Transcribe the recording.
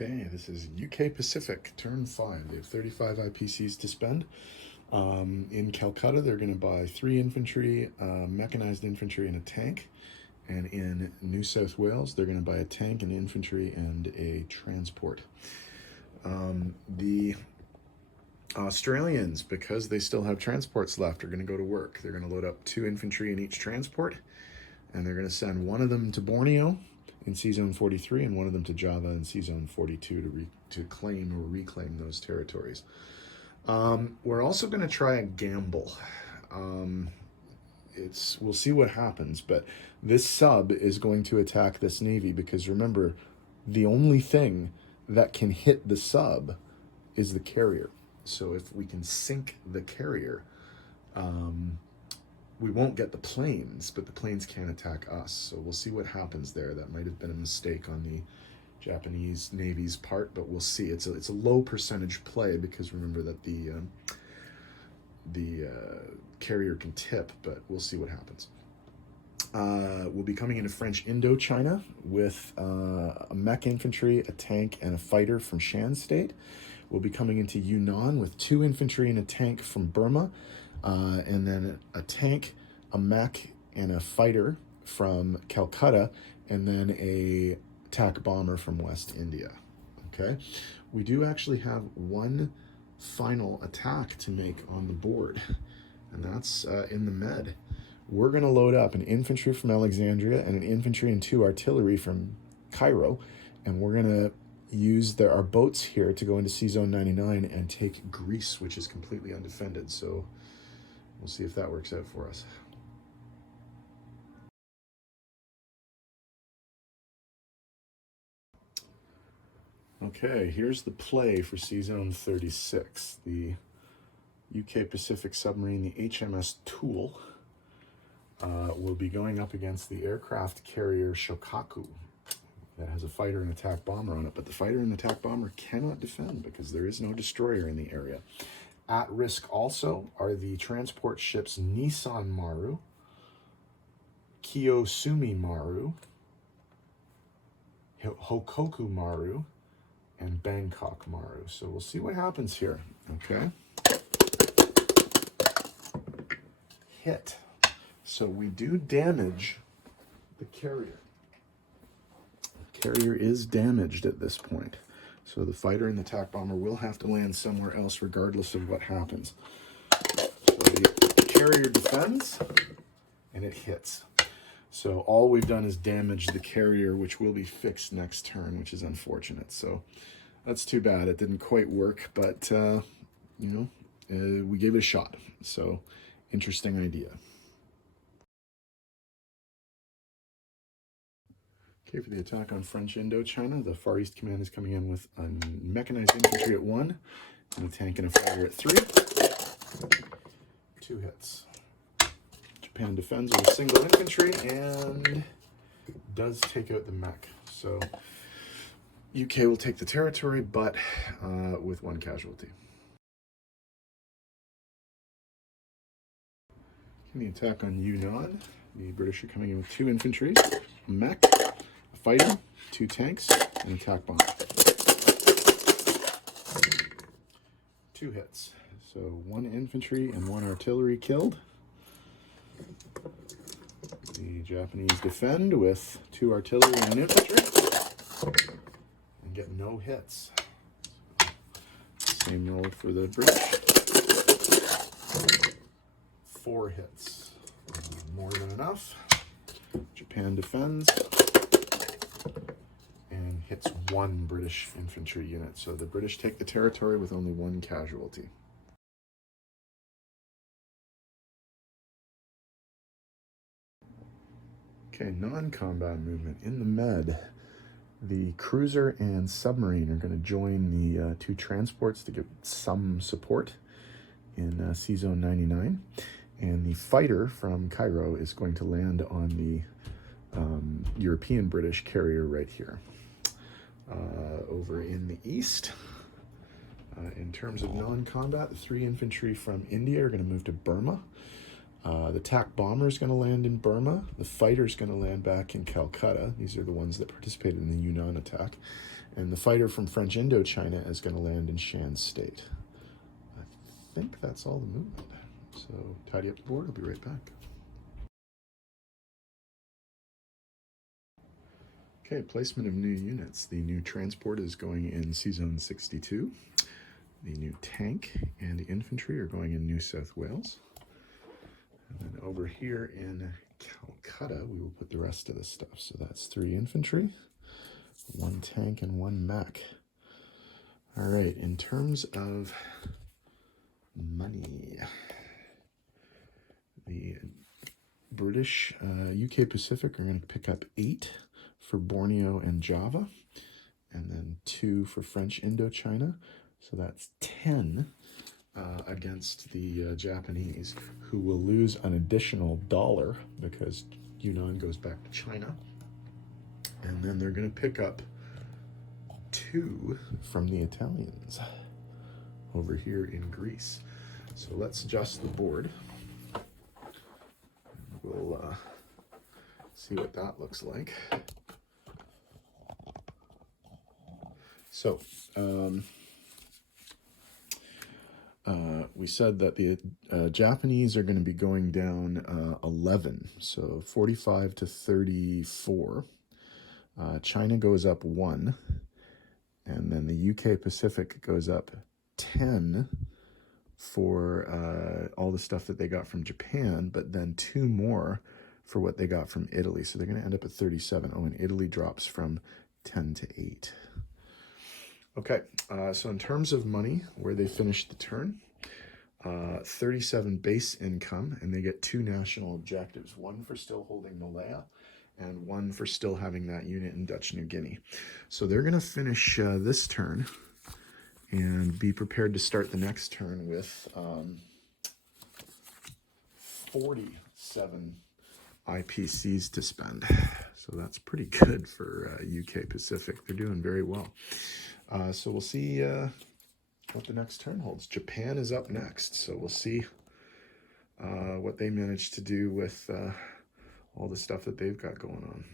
Okay, this is UK Pacific, turn 5. They have 35 IPCs to spend. In Calcutta, they're going to buy 3 infantry, mechanized infantry, and a tank. And in New South Wales, they're going to buy a tank, an infantry, and a transport. The Australians, because they still have transports left, are going to go to work. They're going to load up 2 infantry in each transport, and they're going to send one of them to Borneo in C-Zone 43 and one of them to Java in C-Zone 42 to claim or reclaim those territories. We're also going to try a gamble. We'll see what happens, but this sub is going to attack this Navy because remember, the only thing that can hit the sub is the carrier. So if we can sink the carrier, we won't get the planes, but the planes can't attack us. So we'll see what happens there. That might have been a mistake on the Japanese Navy's part, but we'll see. It's a low percentage play because remember that the carrier can tip, but we'll see what happens. We'll be coming into French Indochina with a mech infantry, a tank, and a fighter from Shan State. We'll be coming into Yunnan with 2 infantry and a tank from Burma, and then a tank, a mech, and a fighter from Calcutta, and then a attack bomber from West India. Okay, we do actually have one final attack to make on the board, and that's in the Med. We're going to load up an infantry from Alexandria and an infantry and 2 artillery from Cairo, and we're going to use our boats here to go into C-Zone 99 and take Greece, which is completely undefended. So we'll see if that works out for us. Okay, here's the play for C-Zone 36. The UK Pacific submarine, the HMS Tool, will be going up against the aircraft carrier Shokaku that has a fighter and attack bomber on it, but the fighter and attack bomber cannot defend because there is no destroyer in the area. At risk also are the transport ships Nissan Maru, Kiyosumi Maru, Hokoku Maru, and Bangkok Maru. So we'll see what happens here, okay? Hit. So we do damage the carrier. The carrier is damaged at this point. So the fighter and the attack bomber will have to land somewhere else regardless of what happens. So the carrier defends, and it hits. So all we've done is damage the carrier, which will be fixed next turn, which is unfortunate. So that's too bad. It didn't quite work, but, we gave it a shot. So interesting idea. Okay, for the attack on French Indochina, the Far East Command is coming in with a mechanized infantry at 1 and a tank and a fighter at 3. 2 hits. Japan defends with a single infantry and does take out the mech. So UK will take the territory, but with 1 casualty. In the attack on Yunnan, the British are coming in with 2 infantry, a mech, a fighter, 2 tanks, and an attack bomber. 2 hits. So 1 infantry and 1 artillery killed. The Japanese defend with 2 artillery and 1 infantry and get no hits. Same roll for the British. 4 hits. More than enough. Japan defends and hits 1 British infantry unit. So the British take the territory with only 1 casualty. Okay, non-combat movement. In the Med, the cruiser and submarine are going to join the 2 transports to give some support in C-Zone 99. And the fighter from Cairo is going to land on the European British carrier right here. Over in the east, in terms of non-combat, the 3 infantry from India are going to move to Burma. The TAC bomber is going to land in Burma. The fighter is going to land back in Calcutta. These are the ones that participated in the Yunnan attack. And the fighter from French Indochina is going to land in Shan State. I think that's all the movement. So tidy up the board. I'll be right back. Okay, placement of new units. The new transport is going in C-Zone 62. The new tank and the infantry are going in New South Wales. And then over here in Calcutta, we will put the rest of the stuff. So that's 3 infantry, 1 tank, and 1 mech. All right, in terms of money, the British UK Pacific are going to pick up 8 for Borneo and Java, and then 2 for French Indochina. So that's 10 against the Japanese, who will lose an additional $1 because Yunnan goes back to China. And then they're going to pick up 2 from the Italians over here in Greece. So let's adjust the board. We'll see what that looks like. So, we said that the Japanese are going to be going down 11, so 45 to 34. China goes up 1, and then the UK Pacific goes up 10 for all the stuff that they got from Japan, but then 2 more for what they got from Italy. So they're going to end up at 37. Oh, and Italy drops from 10 to 8. Okay, so in terms of money, where they finished the turn, 37 base income, and they get 2 national objectives, 1 for still holding Malaya and 1 for still having that unit in Dutch New Guinea. So they're going to finish this turn and be prepared to start the next turn with 47 IPCs to spend. So that's pretty good for UK Pacific. They're doing very well. So we'll see what the next turn holds. Japan is up next, so we'll see what they manage to do with all the stuff that they've got going on.